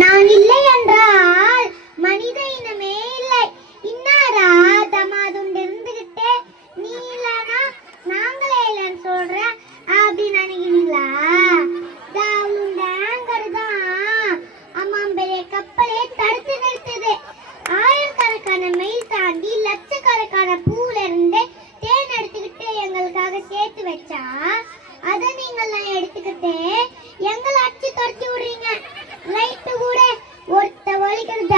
நான் இல்லை என்றால் மனித இனமே இல்லை. இன்னாரா தமாதுண்டு இருந்துகிட்டே நீ இல்லனா நாங்களே இல்லைன்னு சொல்ற அப்படின்னு நினைக்கிறீங்களா? அம்மாம்பெரிய கப்பலே தடுத்து நிறுத்துது. ஆயிரக்கணக்கான மைல் தாண்டி லட்சக்கணக்கான பூல இருந்து தேன் எடுத்துக்கிட்டு எங்களுக்காக சேர்த்து வச்சா அதை நீங்கெல்லாம் எடுத்துக்கிட்டு எங்களை அடிச்சு துரத்தி விடுறீங்க. லைட்டு கூட ஒருத்த ஒழிக்கிறத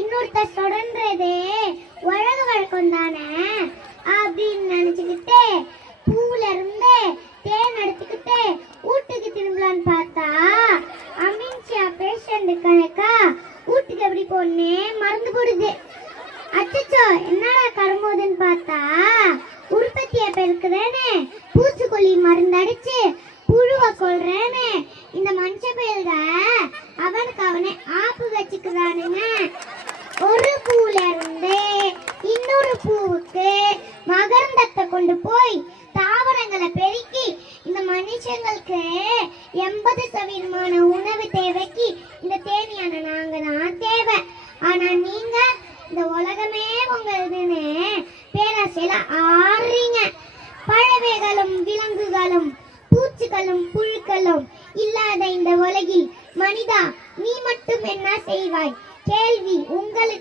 இன்னொருத்த தொடர்றது உலக வழக்கம் தானே அப்படின்னு நினைச்சுக்கிட்டு பூல இருந்து தேன் எடுத்துக்கிட்டு வீட்டுக்கு திரும்பலான்னு பார்த்தா அமின்சியா பேஷண்ட் கணக்கா வீட்டுக்கு எப்படி போனே மறந்து போடுது. அச்சச்சோ என்னடா கரும்போதுன்னு பார்த்தா உற்பத்தியை பெருக்குறேன்னு பூச்சிக்கொல்லி மருந்தடிச்சு புழுவை கொள்றேன்னு இந்த மனுஷ பேருக அவனுக்கு அவனை ஆப்பு வச்சுக்கிறானுங்க. ஒரு பூல இருந்து இன்னொரு பூவுக்கு மகரந்தத்தை கொண்டு போய் தாவரங்களை பெருக்கி இந்த மனுஷங்களுக்கு 80% உணவு தேவைக்கு இந்த தேனியான நாங்க தான் தேவை. ஆனா நீங்க இந்த உலகமே உங்களுதுன்னு பேராசையில ஆடுறீங்க. பறவைகளும் விலங்குகளும் பூச்சிகளும் புழுக்களும் இல்லாத இந்த உலகில் மனிதா நீ மட்டும் என்ன செய்வாய்? கேள்வி உங்களை